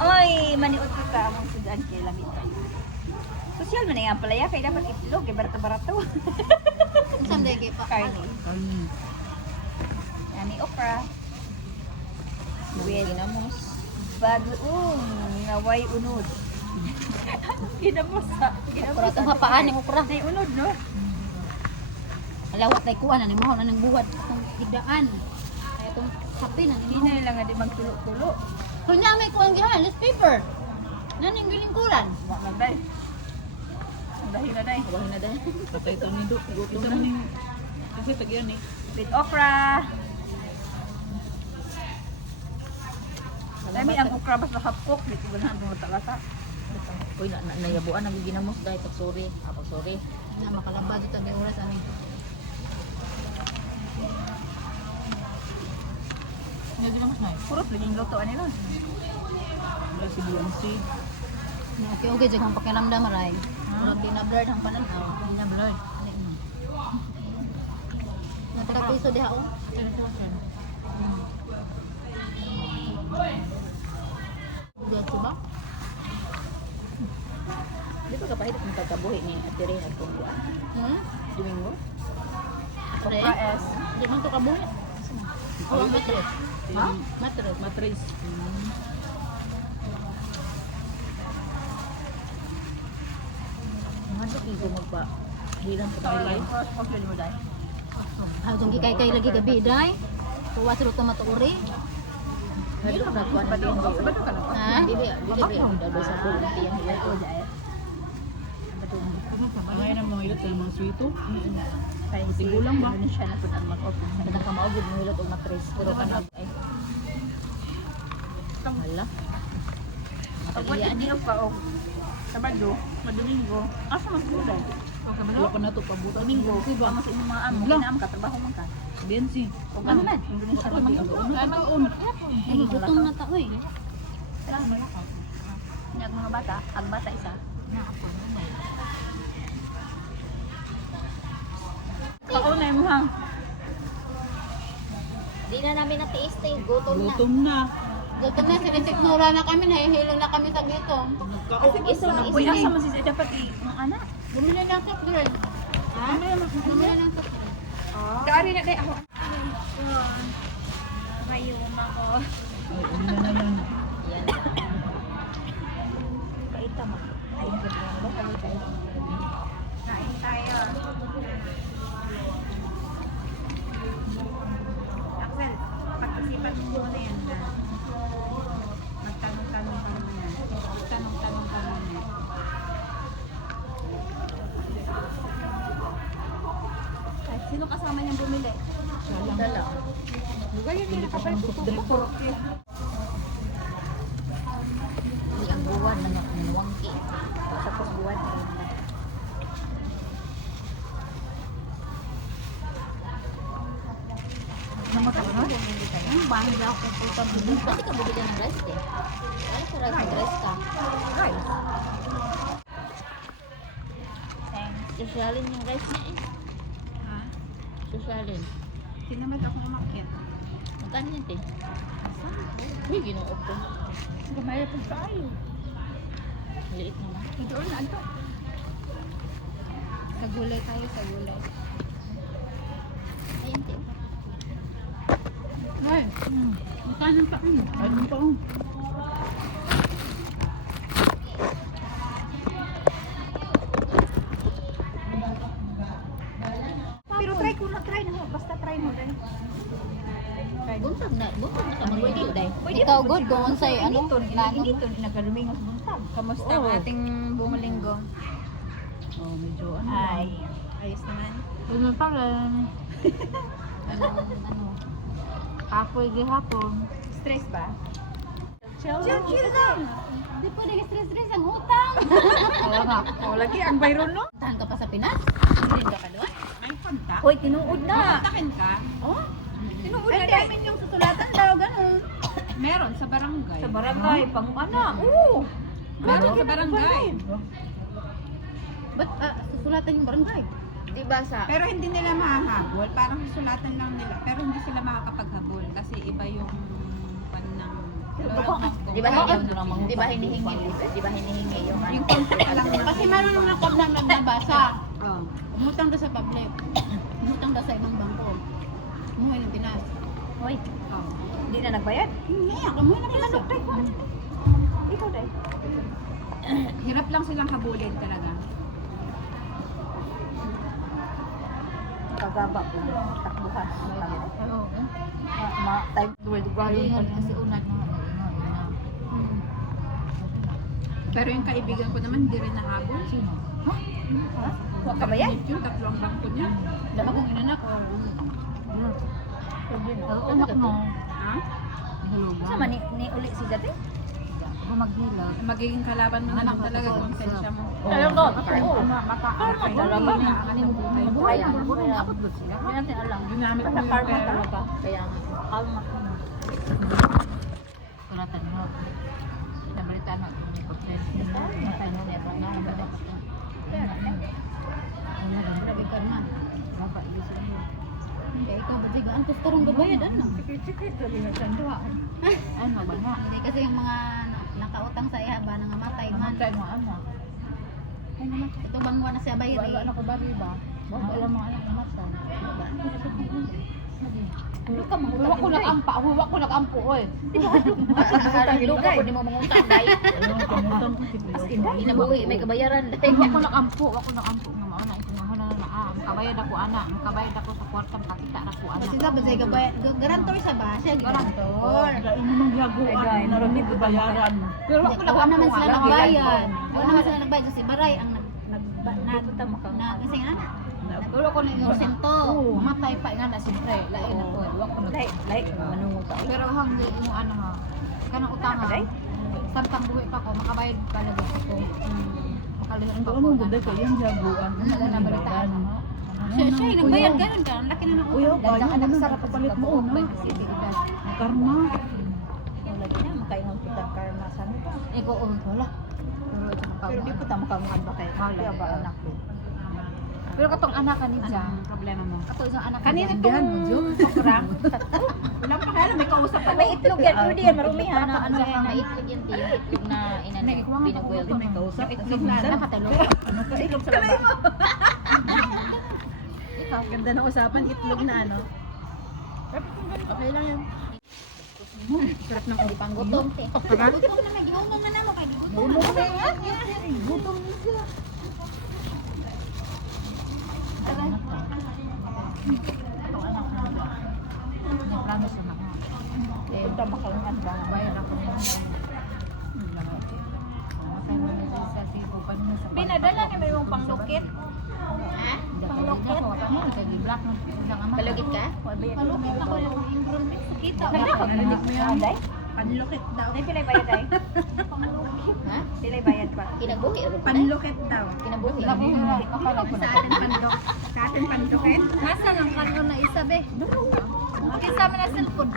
Ay, maniot ka among sudan kay lamit. Social man nga palaya kay dapat itlog kay barato-barato. Saan day kay pa? Karne. Ani okra. With Ginamos. bagoong ngaway unod. Ginamos sa. Okra itong hapaan ng okra. Nay unod no. Alawat ay kuha na ni mo na ng buhat itong higdaan. Ay itong kape na Hindi ni mo. na lang nga di magtulo-tulo. Kunya may kuha gihan, newspaper. Naning gilingkuran. Wa na day. Dahil na day. Wahin na dahil. Patay ito ni Dok. Gutom na ni. Kasi tagyan eh. With okra. Dami ang okra basta hapkok dito ganahan mo talasa. Uy, nayabuan ang ginamos dahil pagsuri. Pagsuri. Na makalabad ito ni oras ani. Nga ginamos na eh. Puro laging luto ani nun. Wala si Beyonce. Okay, jud ang pakiramdam maray. Wala binablurred ang pananaw. Hindi na blur. Nagtapiso diha oh. Diyan ba? Di ba kapahit ang pagkabuhi ni Ate Rhea at Tungguan? Domingo? Pre? Okra es. Di man to kabuhi. Oh, matres. Ha? Matres. Matris. Mga Dok, ito magpa. Hilang sa kanila. Pagkali mo day. Hawdong kay lagi gabi day. Tuwa sa luto matuuri. Hadlo na kuan na din. Bato ka na pa. Ha? Dili, dado sa buong tiyang hila. Ay na mga ilot ng mga swito. Kaya Tigulang ba? Siya na po ang mag-open. Pinakamaugod mo ilot og matris. Pero kanag ay. Hala. Pag wala niyo pa o Sabado, Madomingo, asa man po day? Wala pa na ito pabuta. Domingo, ba mas inumaan mo, Lang. kinaam ka, trabaho man ka. Bensi. O ano man, Indonesia man ka. Ay, gutom na ta oy. Kailangan mo lang. Ang mga bata, ang bata isa. Kaunay mo hang. Di na namin natiis gutom na. Gutom na. Gutom na, sinisikmura na kami, nahihilo na kami sa gutom. Nagkaon. Uy, asa man si dapat ng anak. Bumili ng soft drink. Ha? Bumili ng soft drink. Kaari na kay ako. Mayum ako. Ay, una na yan. Yan. Kaita mo. Kain tayo. Kain tayo. Axel, pag-isipan mo muna yan na magtanong-tanong ka naman yan. Tanong-tanong ka muna yan. Sino kasama niyang bumili? Dala. Lugar yun yung nakapalit ko. Hindi ang buwan na nanuwangki. Sa pagbuwan. Namuta ko no? Ang bahay na ako pupunta mo. Bakit ka bumili ng rice eh? Ay, sa rice ka. Rice. Sosyalin yung rice niya eh. Ha? Sosyalin. Tinamad ako umakyat. Magkano yun eh? Uy, ginuot ko. Gamay pa tayo. Liit naman. Doon na ito. Sa gulay tayo, sa gulay. Ayun, te. Ay, magkano pa? Ayun pa oh. Pero try ko na, try na mo. Basta try mo rin. Buntag na ka mag-ready day. Pwede Ikaw mo, good kung unsay ano, lano. Dito, nagkalumingos buntag. Kamusta ang ating buong linggo? Oh, medyo ano. Ay, ayos naman. Ano pa lang? Ano? Kapoy gihapon. Stress ba? Chill lang. Di pwede ka-stress-stress ang utang. Oo nga. O, lagi ang bayron no? Tahan ka pa sa Pinas? Hindi ka doon? May kontak. Hoy, tinuod na. Kontakin ka? Oh? Tinuod na namin yung susulatan daw, ganun. Meron sa barangay. Sa barangay, pang ano? Oo. Meron sa barangay. Ba't susulatan yung barangay? Diba sa... Pero hindi nila mahahabol, parang sulatan lang nila. Pero hindi sila makakapaghabol kasi iba yung Di ba hinihingi? Di ba hinihingi yung ano? Yung contract lang. Kasi marunong na kab na nagbasa. Oh. Umutang daw sa public. Umutang daw sa ibang bangko. Umuwi ng Pinas. Hoy, Oh. hindi na nagbayad. Hindi, ako umuwi ng Pinas. Ikaw dai. Hirap lang silang habulin talaga. Kagaba po. Takbuhan. Oo. Time duwal-duwal. Kasi unad na. Pero yung kaibigan ko naman, hindi rin nahabol. Sino? Ha? Huwag ka ba yan? Yung tatlong bangko niya. Dama kong inanak. Anak mo. Ha? Sama ni uli si dati? Maghilag. Magiging kalaban mo naman talaga kung sensya mo. Alam ko. Oo. Karma talaga. Mabuhay ang buhay. Abot ba sila? Hindi natin alam. Ginamit mo Basta yung karma pera. talaga. Kaya nga. Karma. Kuratan mo. Nabalitaan mo. May pagpres. Matay na niya. Bang nga. Grabe ka naman. Baba. Hindi, ikaw ba siya? Ang kusturong gabayad, ano? Sikit-sikit. Sabi na siya. Duwa. Ano ba nga? Hindi kasi yung mga nakautang sa iya ba nang matay man. Matay mo anak. Ay naman, ito bang na siya bayad Wala eh. na ko ba riba? Alam mo anak na matay. Ano ka mga Huwag ko nakampa. Huwag ko nakampo. Oy. Luka ko di mo mangutang dahil. Inabuhi, may kabayaran dahil. Huwag ko nakampo. Huwag ko nakampo. Mauna ito nga na na. Makabayad ako anak. Makabayad ako sa kwarta. Makakita na ko anak. Kasi sabi siya gabayad, garantor siya ba? Siya garantor. Ay, Marami ko bayaran. Pero Hindi, huwag ko Wala naman sila nakampo. nagbayad. Wala naman sila nagbayad kasi Baray ang kasi nga Pero ako na inusin to. Oo. Matay pa nga na siyempre. Lain na to. Huwag ko na. Like, manunguta. Pero hanggang mo ano ha. Kanang utang ha. Aday? Samtang buhay pa ko. Makabayad talaga ako. Makalihon pa ko. Ano mo day kayo yung jaguan? Wala na balitaan mo. siya yung nagbayad ganun ka. Ang laki na ng Uy, utang. kaya Dagdag mo anak na sarap kapalit mo mo. una. Karma. Lagi na, makaingon kita karma sa ano ba? Ego oh wala. Pero di po tamo kamuan ba kayo? Kaya ba anak ko? Pero katong anak kanina. Anong problema mo? Kato isang anak Kanina kanina. itong okra. Wala pa kaya may kausap pa. May itlog yan, pwede yan, marumi ha na ano yan. May itlog yan, tiyo. Itlog na inano, pinag-boil. May kausap. Itlog na Nakatalog. Ano ka itlog sa laba? Ganda ng usapan, itlog na ano. Okay lang yan. Sarap ng upang Gutom, te. Gutom na may giunom na namo kay gutom. Gutom na siya. Katong anak na ba? May promise na ako. Punta makalungan ba? Bayad ako niya. Matay mo na siya sa sipo pa niya sa Pinadala ni may mong panglukit. Ha? Panglukit? Kaya di-block ng isang ama. Kalugit ka? Palukit ako yung ingron. Kita Ay, ba? Narinig mo yan? Day? Panlukit daw. Day, pilay bayad day? Ha? Pilay bayad pa. Kinabuhi. Panlukit daw. Kinabuhi. Sa atin pandok. Sa atin pandukit. Nasa lang kanon na isa be. Okay sa amin na cellphone.